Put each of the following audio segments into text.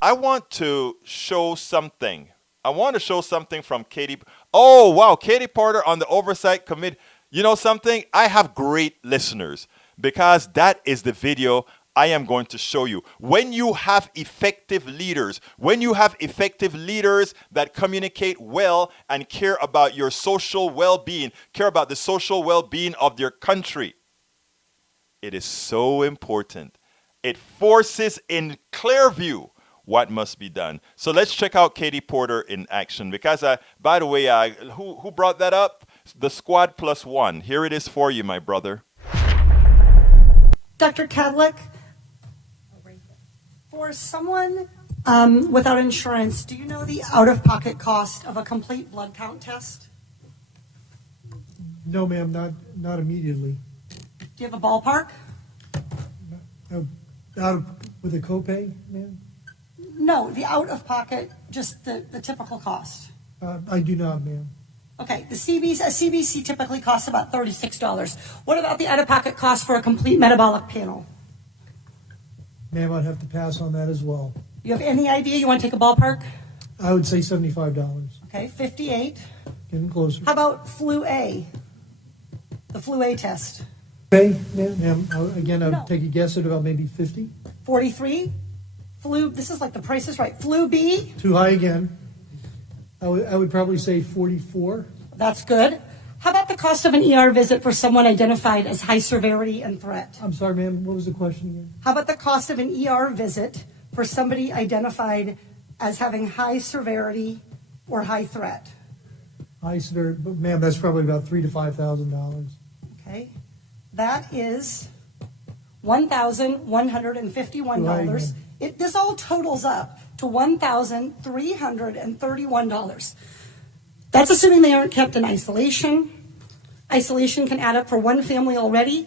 I want to show something. I want to show something from Katie. Oh, wow. Katie Porter on the Oversight Committee. You know something? I have great listeners because that is the video I am going to show you. When you have effective leaders, that communicate well and care about your social well-being, care about the social well-being of their country, it is so important. It forces in clear view what must be done. So let's check out Katie Porter in action. Because, by the way, who brought that up? The Squad Plus One. Here it is for you, my brother. Dr. Kadlec, for someone without insurance, do you know the out-of-pocket cost of a complete blood count test? No, ma'am, not immediately. Do you have a ballpark? With a copay, ma'am? No, the out-of-pocket, just the typical cost. I do not, ma'am. Okay, a CBC typically costs about $36. What about the out-of-pocket cost for a complete metabolic panel? Ma'am, I'd have to pass on that as well. You have any idea? You want to take a ballpark? I would say $75. Okay, $58. Getting closer. How about flu A? The flu A test. Okay, ma'am, again, I would No. take a guess at about maybe 50. 43. Flu, this is like the Price is Right. Flu B, Too high again. I would probably say 44. that's good. How about the cost of an ER visit for someone identified as high severity and threat? I'm sorry, ma'am, what was the question again? How about the cost of an ER visit for somebody identified as having high severity or high threat? High severity, but ma'am, that's probably about $3,000 to $5,000. Okay, that is $1,151. This all totals up to $1,331. That's assuming they aren't kept in isolation. Isolation can add up for one family already,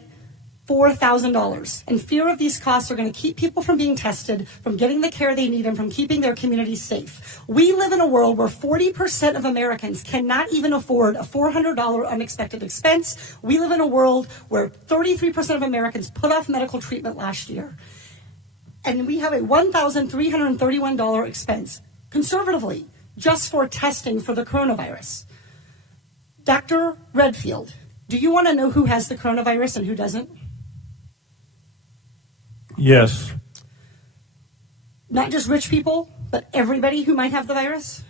$4,000. And fear of these costs are going to keep people from being tested, from getting the care they need, and from keeping their communities safe. We live in a world where 40% of Americans cannot even afford a $400 unexpected expense. We live in a world where 33% of Americans put off medical treatment last year. And we have a $1,331 expense, conservatively, just for testing for the coronavirus. Dr. Redfield, do you want to know who has the coronavirus and who doesn't? Yes. Not just rich people, but everybody who might have the virus?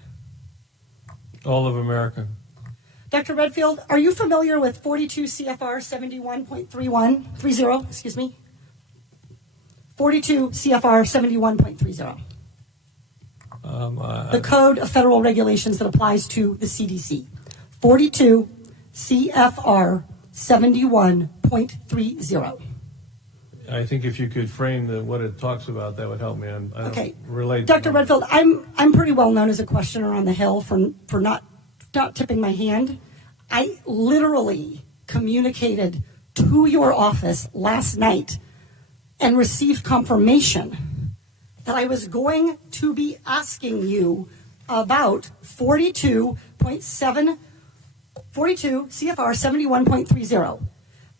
All of America. Dr. Redfield, are you familiar with 42 CFR 71.30, excuse me? 42 CFR 71.30. The Code of Federal Regulations that applies to the CDC. 42 CFR 71.30. I think if you could frame what it talks about, that would help me. I Okay. don't relate. Dr. Redfield, I'm pretty well known as a questioner on the Hill for not tipping my hand. I literally communicated to your office last night and received confirmation that I was going to be asking you about 42 CFR 71.30.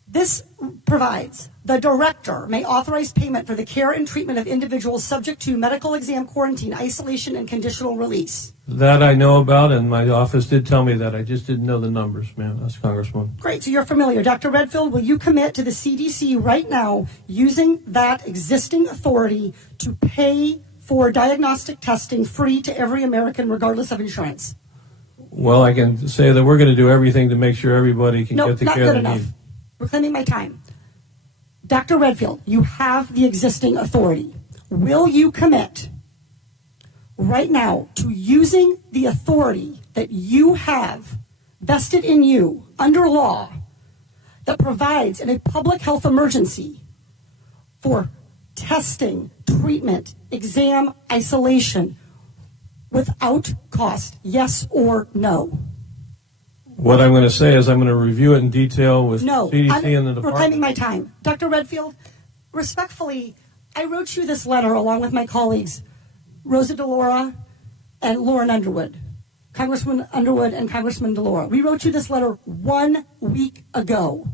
This provides the director may authorize payment for the care and treatment of individuals subject to medical exam, quarantine, isolation, and conditional release. That I know about, and my office did tell me that. I just didn't know the numbers, ma'am. That's Congresswoman. Great, so you're familiar. Dr. Redfield, will you commit to the CDC right now using that existing authority to pay for diagnostic testing free to every American regardless of insurance? Well, I can say that we're going to do everything to make sure everybody can get the care they need. Reclaiming my time. Dr. Redfield, you have the existing authority. Will you commit right now to using the authority that you have vested in you under law that provides in a public health emergency for testing, treatment, exam, isolation without cost? Yes or no? What I'm going to say is I'm going to review it in detail with No, CDC I'm and the department. reclaiming my time. Dr. Redfield, respectfully, I wrote you this letter along with my colleagues, Rosa DeLaura and Lauren Underwood, Congresswoman Underwood and Congressman DeLaura. We wrote you this letter 1 week ago.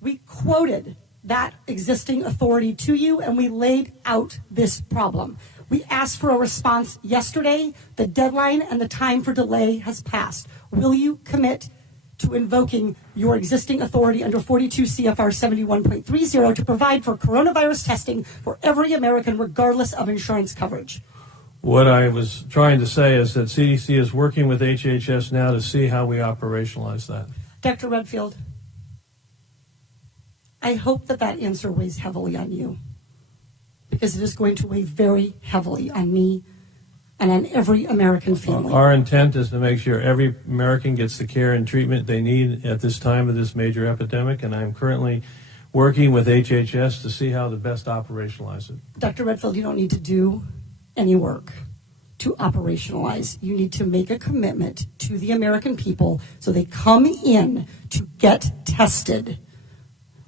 We quoted that existing authority to you, and we laid out this problem. We asked for a response yesterday. The deadline and the time for delay has passed. Will you commit to invoking your existing authority under 42 CFR 71.30 to provide for coronavirus testing for every American, regardless of insurance coverage? What I was trying to say is that CDC is working with HHS now to see how we operationalize that. Dr. Redfield, I hope that that answer weighs heavily on you, because it is going to weigh very heavily on me and on every American family. Our intent is to make sure every American gets the care and treatment they need at this time of this major epidemic, and I'm currently working with HHS to see how to best operationalize it. Dr. Redfield, you don't need to do any work to operationalize. You need to make a commitment to the American people so they come in to get tested.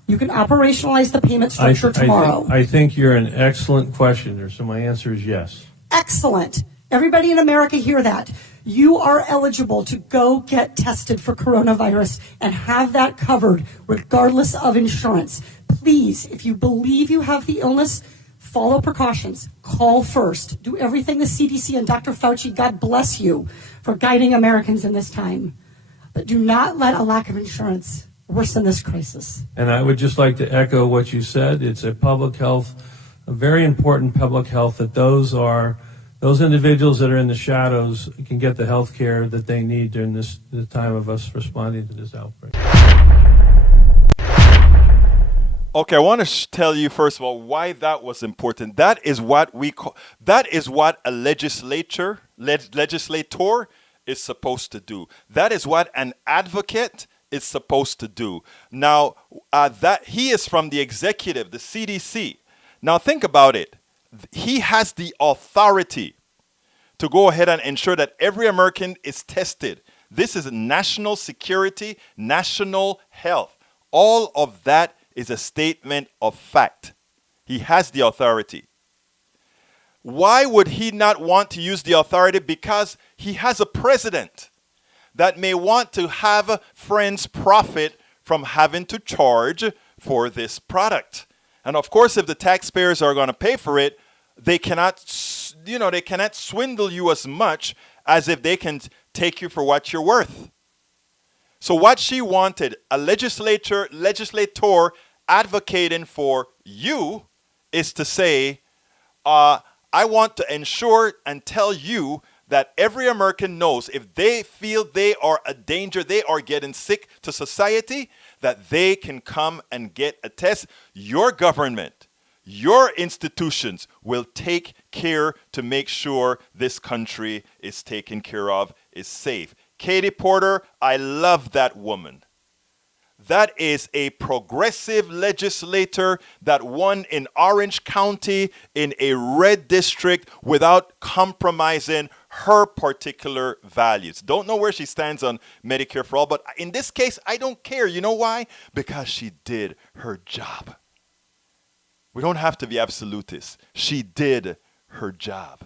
You can operationalize the payment structure tomorrow. I think you're an excellent questioner, so my answer is yes. Excellent. Everybody in America hear that. You are eligible to go get tested for coronavirus and have that covered regardless of insurance. Please, if you believe you have the illness, follow precautions. Call first. Do everything the CDC and Dr. Fauci, God bless you, for guiding Americans in this time. But do not let a lack of insurance worsen this crisis. And I would just like to echo what you said. It's a public health, a very important public health, that those individuals that are in the shadows can get the health care that they need during the time of us responding to this outbreak. Okay, I want to tell you first of all why that was important. That is what a legislator is supposed to do. That is what an advocate is supposed to do. Now, that he is from the executive, the CDC. Now think about it. He has the authority to go ahead and ensure that every American is tested. This is national security, national health. All of that is a statement of fact. He has the authority. Why would he not want to use the authority? Because he has a president that may want to have friends profit from having to charge for this product. And of course, if the taxpayers are going to pay for it, they cannot swindle you as much as if they can take you for what you're worth. So what she wanted, a legislator advocating for you, is to say, I want to ensure and tell you that every American knows if they feel they are a danger, they are getting sick to society, that they can come and get a test. Your government, your institutions will take care to make sure this country is taken care of, is safe. Katie Porter, I love that woman. That is a progressive legislator that won in Orange County in a red district without compromising her particular values. Don't know where she stands on Medicare for all, but in this case, I don't care. You know why? Because she did her job. We don't have to be absolutists. She did her job.